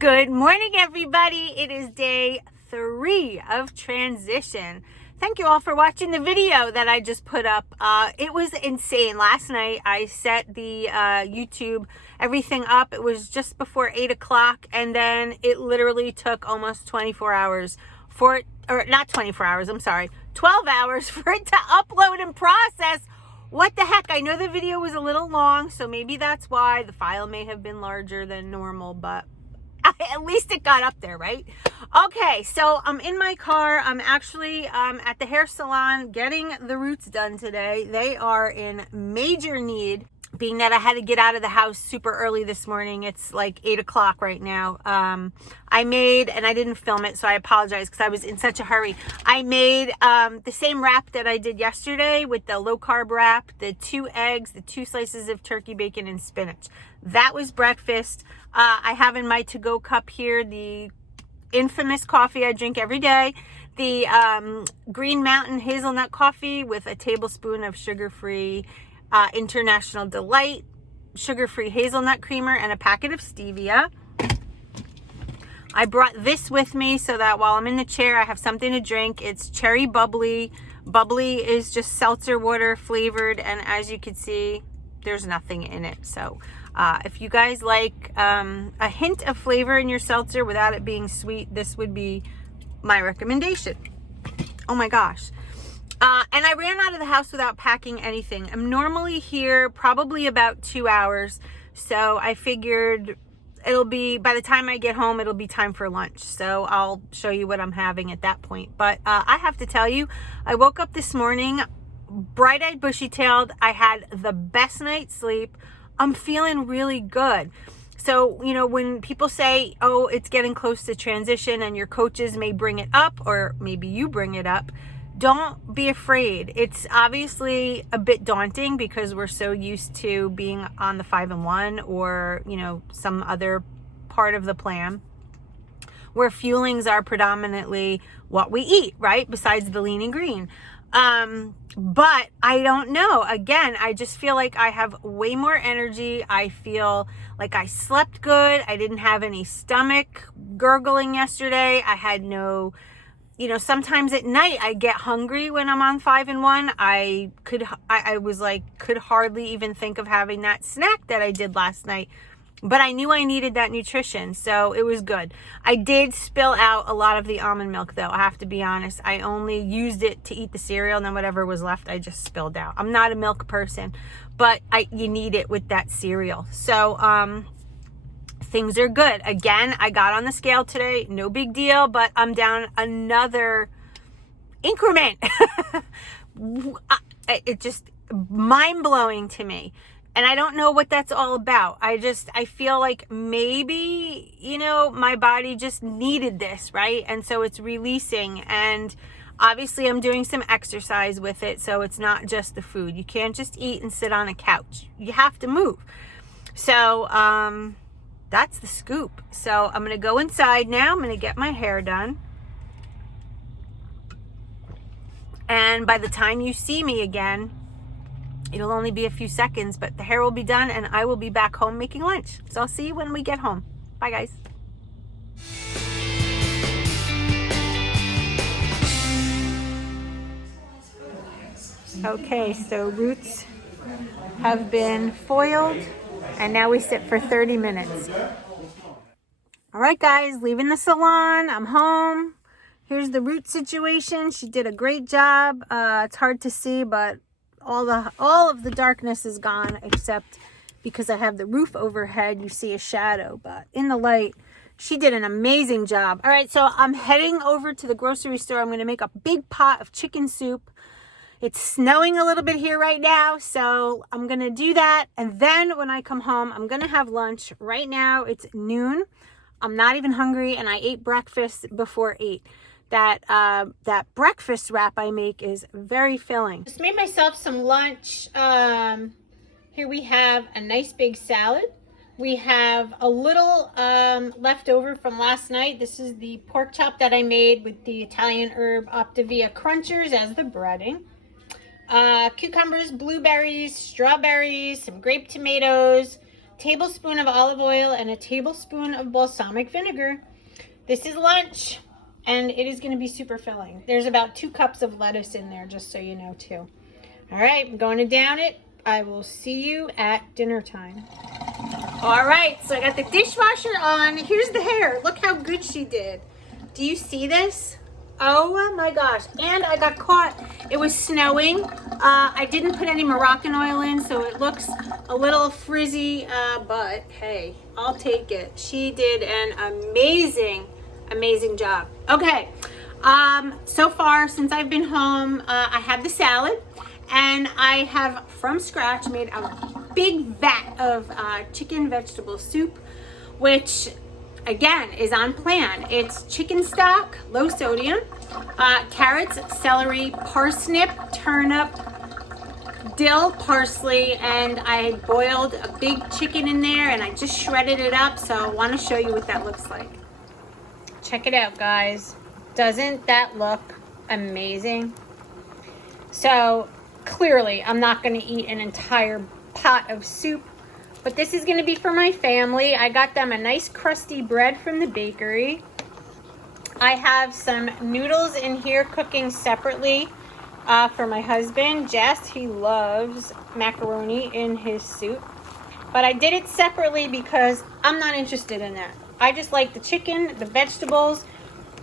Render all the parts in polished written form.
Good morning, everybody. It is day 3 of transition. Thank you all for watching the video that I just put up. It was insane. Last night, I set the YouTube everything up. It was just before 8 o'clock, and then it literally took almost 24 hours for it, or not 24 hours, I'm sorry, 12 hours for it to upload and process. What the heck? I know the video was a little long, so maybe that's why the file may have been larger than normal, but at least it got up there, right? Okay, so I'm in my car. I'm actually at the hair salon getting the roots done today. They are in major need, being that I had to get out of the house super early this morning. It's like 8 o'clock right now. I made, and I didn't film it, so I apologize because I was in such a hurry. I made the same wrap that I did yesterday with the low carb wrap, the 2 eggs, the 2 slices of turkey bacon and spinach. That was breakfast. I have in my to-go cup here the infamous coffee I drink every day, the Green Mountain hazelnut coffee with a tablespoon of sugar-free International Delight sugar-free hazelnut creamer and a packet of stevia. I brought this with me so that while I'm in the chair, I have something to drink. It's cherry bubbly. Bubbly is just seltzer water flavored, and as you can see, there's nothing in it. So if you guys like a hint of flavor in your seltzer without it being sweet, this would be my recommendation. Oh my gosh. And I ran out of the house without packing anything. I'm normally here probably about 2 hours. So I figured it'll be, by the time I get home, it'll be time for lunch. So I'll show you what I'm having at that point. But I have to tell you, I woke up this morning bright-eyed, bushy-tailed. I had the best night's sleep. I'm feeling really good. So, you know, when people say, oh, it's getting close to transition and your coaches may bring it up, or maybe you bring it up, don't be afraid. It's obviously a bit daunting because we're so used to being on the 5 and 1 or, you know, some other part of the plan where fuelings are predominantly what we eat, right? Besides the lean and green. But I don't know. Again, I just feel like I have way more energy. I feel like I slept good. I didn't have any stomach gurgling yesterday. I had no, you know, sometimes at night I get hungry when I'm on 5 and 1. I was like, could hardly even think of having that snack that I did last night. But I knew I needed that nutrition, so it was good. I did spill out a lot of the almond milk, though. I have to be honest. I only used it to eat the cereal, and then whatever was left, I just spilled out. I'm not a milk person, but you need it with that cereal. So things are good. Again, I got on the scale today. No big deal, but I'm down another increment. It just mind-blowing to me. And I don't know what that's all about. I feel like maybe, you know, my body just needed this, right? And so it's releasing. And obviously I'm doing some exercise with it. So it's not just the food. You can't just eat and sit on a couch. You have to move. So that's the scoop. So I'm going to go inside now. I'm going to get my hair done. And by the time you see me again, it'll only be a few seconds, but the hair will be done and I will be back home making lunch. So I'll see you when we get home. Bye, guys. Okay, so roots have been foiled and now we sit for 30 minutes. All right, guys, leaving the salon. I'm home. Here's the root situation. She did a great job. It's hard to see, but all of the darkness is gone, except because I have the roof overhead, you see a shadow, but in the light, she did an amazing job. All right, so I'm heading over to the grocery store. I'm going to make a big pot of chicken soup. It's snowing a little bit here right now, so I'm going to do that. And then when I come home, I'm going to have lunch. Right now, it's noon. I'm not even hungry, and I ate breakfast before 8. That breakfast wrap I make is very filling. Just made myself some lunch. Here we have a nice big salad. We have a little left over from last night. This is the pork chop that I made with the Italian herb Optavia crunchers as the breading. Cucumbers, blueberries, strawberries, some grape tomatoes, tablespoon of olive oil and a tablespoon of balsamic vinegar. This is lunch, and it is going to be super filling. There's about 2 cups of lettuce in there, just so you know, too. All right, I'm going to down it. I will see you at dinner time. All right, so I got the dishwasher on. Here's the hair. Look how good she did. Do you see this? Oh my gosh. And I got caught. It was snowing. I didn't put any Moroccan oil in, so it looks a little frizzy, but hey, I'll take it. She did an amazing job. Okay, so far since I've been home, I had the salad, and I have from scratch made a big vat of chicken vegetable soup, which again is on plan. It's chicken stock, low sodium, carrots, celery, parsnip, turnip, dill, parsley, and I boiled a big chicken in there, and I just shredded it up. So I want to show you what that looks like. Check it out, guys. Doesn't that look amazing? So clearly I'm not going to eat an entire pot of soup, but this is going to be for my family. I got them a nice crusty bread from the bakery. I have some noodles in here cooking separately for my husband, Jess. He loves macaroni in his soup, but I did it separately because I'm not interested in that. I just like the chicken, the vegetables,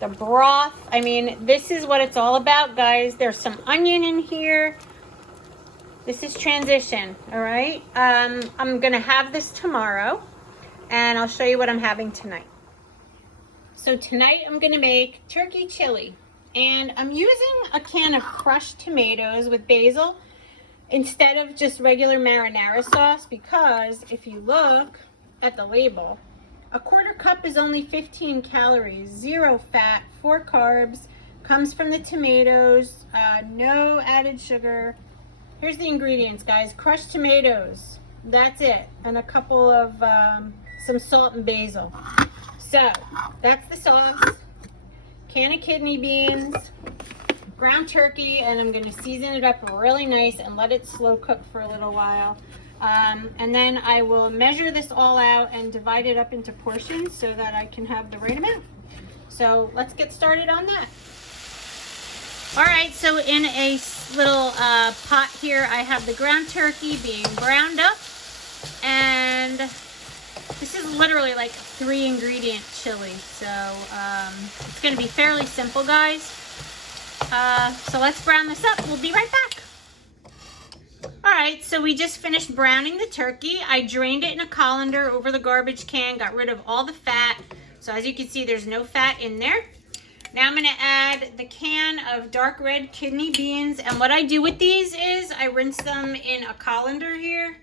the broth. I mean, this is what it's all about, guys. There's some onion in here. This is transition, all right? I'm gonna have this tomorrow, and I'll show you what I'm having tonight. So tonight I'm gonna make turkey chili, and I'm using a can of crushed tomatoes with basil instead of just regular marinara sauce, because if you look at the label, a 1/4 cup is only 15 calories, 0 fat, 4 carbs, comes from the tomatoes, no added sugar. Here's the ingredients, guys. Crushed tomatoes, that's it, and a couple of some salt and basil. So that's the sauce. Can of kidney beans, ground turkey, and I'm going to season it up really nice and let it slow cook for a little while. And then I will measure this all out and divide it up into portions so that I can have the right amount. So let's get started on that. All right, so in a little pot here, I have the ground turkey being browned up, and this is literally like 3 ingredient chili, so it's going to be fairly simple, guys. So let's brown this up. We'll be right back. All right, so we just finished browning the turkey. I drained it in a colander over the garbage can, got rid of all the fat. So as you can see, there's no fat in there. Now I'm going to add the can of dark red kidney beans, and what I do with these is I rinse them in a colander here,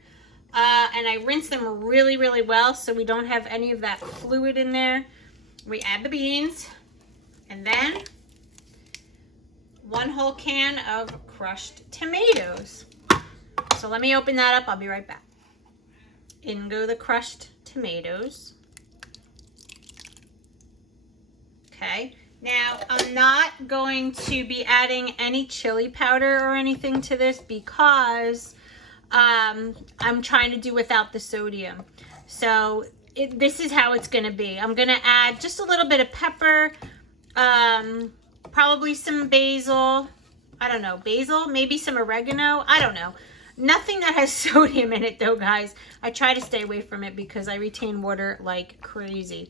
and I rinse them really, really well so we don't have any of that fluid in there. We add the beans, and then 1 whole can of crushed tomatoes. So let me open that up. I'll be right back. In go the crushed tomatoes. Okay. Now, I'm not going to be adding any chili powder or anything to this because I'm trying to do without the sodium. So this is how it's going to be. I'm going to add just a little bit of pepper, probably some basil. I don't know, basil, maybe some oregano. I don't know. Nothing that has sodium in it though, guys. I try to stay away from it because I retain water like crazy.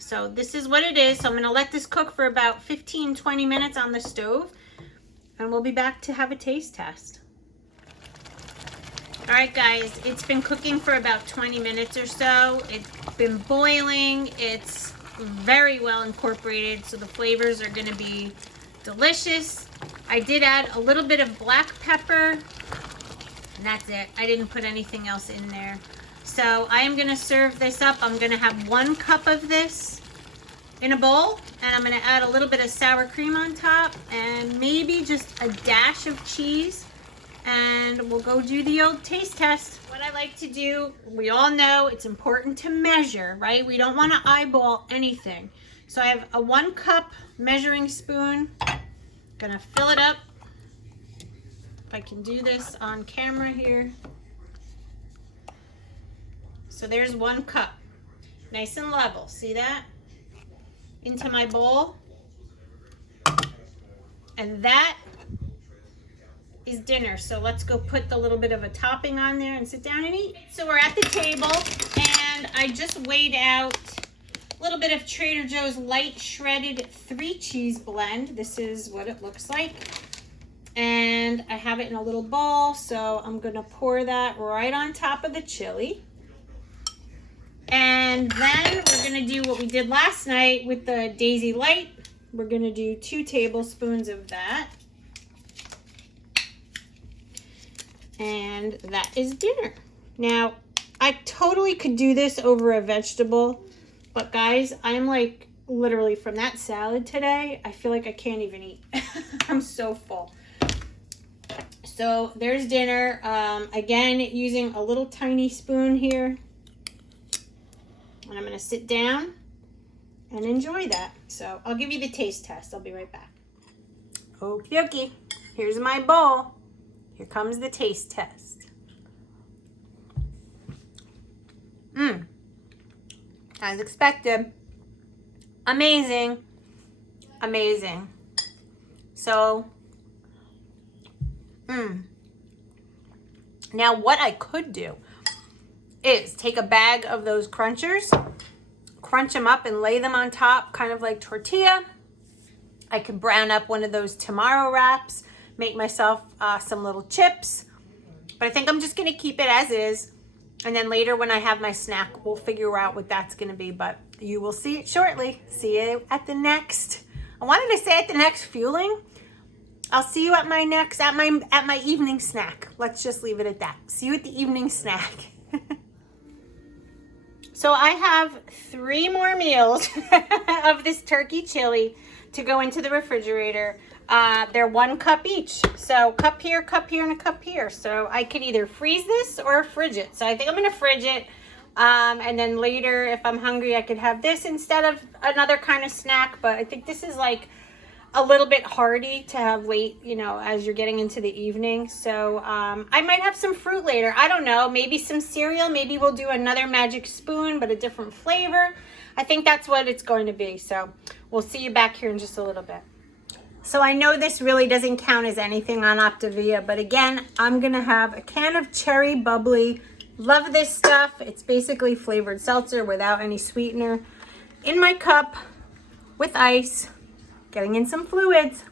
So this is what it is. So I'm going to let this cook for about 15-20 minutes on the stove, and we'll be back to have a taste test. All right, guys, it's been cooking for about 20 minutes or so. It's been boiling. It's very well incorporated, so the flavors are going to be delicious. I did add a little bit of black pepper, and that's it. I didn't put anything else in there. So I am going to serve this up. I'm going to have 1 cup of this in a bowl, and I'm going to add a little bit of sour cream on top and maybe just a dash of cheese, and we'll go do the old taste test. What I like to do, we all know it's important to measure, right? We don't want to eyeball anything. So I have a 1 cup measuring spoon. Going to fill it up. If I can do this on camera here. So there's 1 cup. Nice and level. See that? Into my bowl. And that is dinner. So let's go put the little bit of a topping on there and sit down and eat. So we're at the table, and I just weighed out a little bit of Trader Joe's light shredded 3-cheese blend. This is what it looks like. And I have it in a little bowl, so I'm gonna pour that right on top of the chili. And then we're gonna do what we did last night with the Daisy Light. We're gonna do 2 tablespoons of that. And that is dinner. Now, I totally could do this over a vegetable, but guys, I'm like literally from that salad today, I feel like I can't even eat. I'm so full. So there's dinner. Again, using a little tiny spoon here. And I'm gonna sit down and enjoy that. So I'll give you the taste test. I'll be right back. Okie dokie. Here's my bowl. Here comes the taste test. As expected. Amazing. Amazing. So, now what I could do is take a bag of those crunchers, crunch them up and lay them on top, kind of like tortilla. I could brown up one of those tomorrow wraps, make myself some little chips. But I think I'm just gonna keep it as is. And then later when I have my snack, we'll figure out what that's gonna be. But you will see it shortly. See you at the next, I wanted to say at the next fueling. I'll see you at my next, at my evening snack. Let's just leave it at that. See you at the evening snack. So I have 3 more meals of this turkey chili to go into the refrigerator. They're 1 cup each. So cup here, and a cup here. So I could either freeze this or fridge it. So I think I'm gonna fridge it. And then later, if I'm hungry, I could have this instead of another kind of snack. But I think this is like a little bit hearty to have late, you know, as you're getting into the evening. So I might have some fruit later. I don't know, maybe some cereal. Maybe we'll do another magic spoon, but a different flavor. I think that's what it's going to be. So we'll see you back here in just a little bit. So I know this really doesn't count as anything on Optavia, but again, I'm gonna have a can of cherry bubbly. Love this stuff. It's basically flavored seltzer without any sweetener. In my cup with ice, getting in some fluids.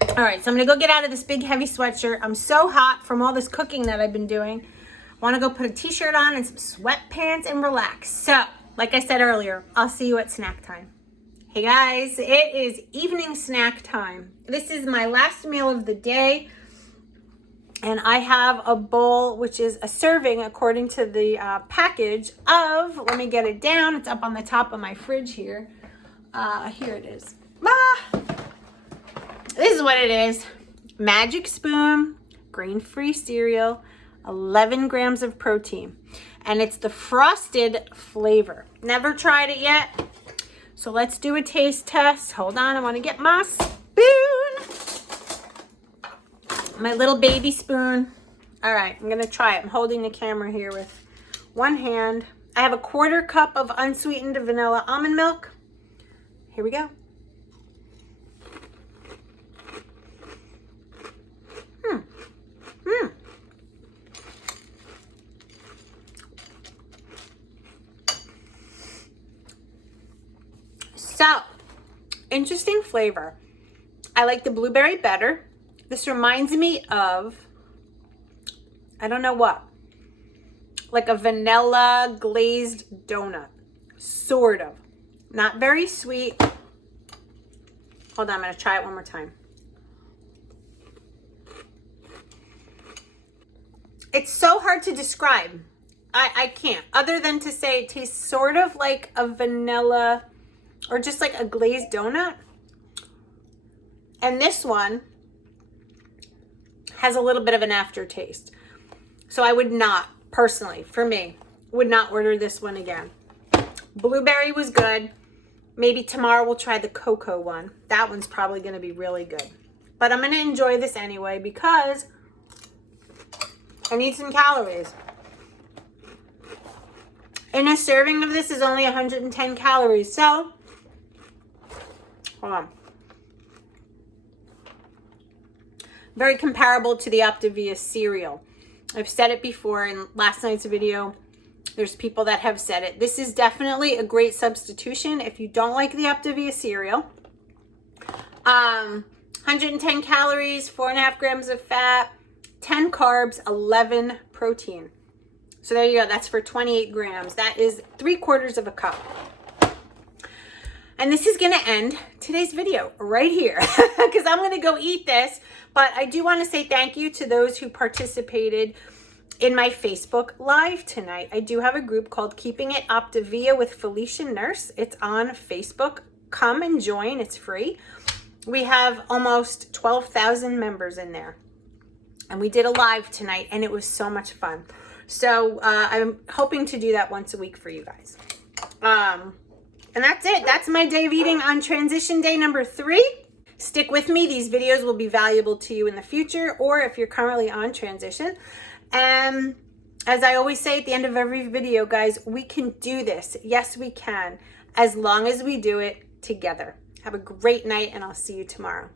All right, so I'm gonna go get out of this big heavy sweatshirt. I'm so hot from all this cooking that I've been doing. I wanna go put a t-shirt on and some sweatpants and relax. So, like I said earlier, I'll see you at snack time. Hey guys, it is evening snack time. This is my last meal of the day. And I have a bowl, which is a serving according to the package of, let me get it down. It's up on the top of my fridge here. Here it is. This is what it is. Magic spoon, grain-free cereal, 11 grams of protein. And it's the frosted flavor. Never tried it yet. So let's do a taste test. Hold on, I want to get my spoon. My little baby spoon. All right, I'm gonna try it. I'm holding the camera here with one hand. I have a 1/4 cup of unsweetened vanilla almond milk. Here we go. So, interesting flavor. I like the blueberry better. This reminds me of, I don't know what, like a vanilla glazed donut, sort of. Not very sweet. Hold on, I'm gonna try it one more time. It's so hard to describe. I can't, other than to say it tastes sort of like a vanilla or just like a glazed donut. And this one has a little bit of an aftertaste. So I would not, personally, for me, would not order this one again. Blueberry was good. Maybe tomorrow we'll try the cocoa one. That one's probably gonna be really good. But I'm gonna enjoy this anyway because I need some calories. And a serving of this is only 110 calories. So, hold on. Very comparable to the Optavia cereal. I've said it before in last night's video. There's people that have said it. This is definitely a great substitution if you don't like the Optavia cereal. 110 calories, 4.5 grams of fat, 10 carbs, 11 protein. So there you go. That's for 28 grams. That is 3/4 of a cup. And this is going to end today's video right here because I'm going to go eat this. But I do want to say thank you to those who participated in my Facebook Live tonight. I do have a group called Keeping It Optavia with Felicia Nurse. It's on Facebook. Come and join. It's free. We have almost 12,000 members in there. And we did a live tonight, and it was so much fun. So I'm hoping to do that once a week for you guys. And that's it. That's my day of eating on transition day number 3. Stick with me. These videos will be valuable to you in the future, or if you're currently on transition. And as I always say at the end of every video, guys, we can do this. Yes, we can, as long as we do it together. Have a great night, and I'll see you tomorrow.